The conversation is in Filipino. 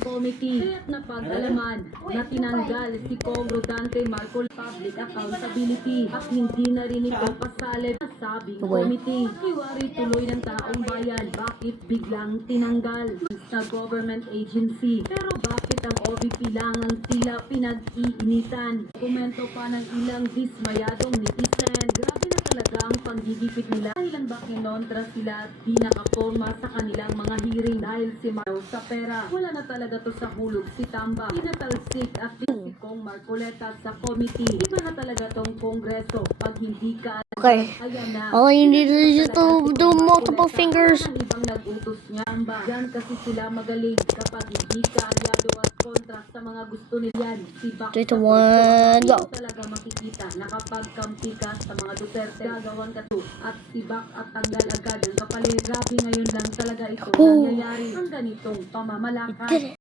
Committee. Kaya't napag-alaman na tinanggal si Kong Rodante Marco Public Accountability at hindi na rin ito pasalib sa sabing committee. Iwari tuloy ng taong bayan bakit biglang tinanggal sa government agency. Pero bakit ang OVP lang ang tila pinag-iinitan? Komento pa ng ilang dismayadong netizen. Grabe na talaga ang panggigipit nila. Dahilan ba kinontra sila at di nakaporma sa kanilang mga hearing dahil si Maro sa pera? Wala na talaga to sa hulog si Tamba. Pinatalsik at si Kong Marcoleta sa committee. Iba na talaga tong kongreso pag hindi ka. Okay. Ayan na. All you need is just to do multiple fingers. Ang ibang nag-utos niya. Diyan kasi sila magaling kapag hindi ka aliado at kontra sa mga gusto nila. Si Bak 3, 2, 1, go. talaga makikita na kapag kampi ka sa mga Duterte, gagawan ka to. At si Bak at tanggal agad ang kapalit. Grabe ngayon lang talaga ito nangyayari ang ganitong pamamalakad.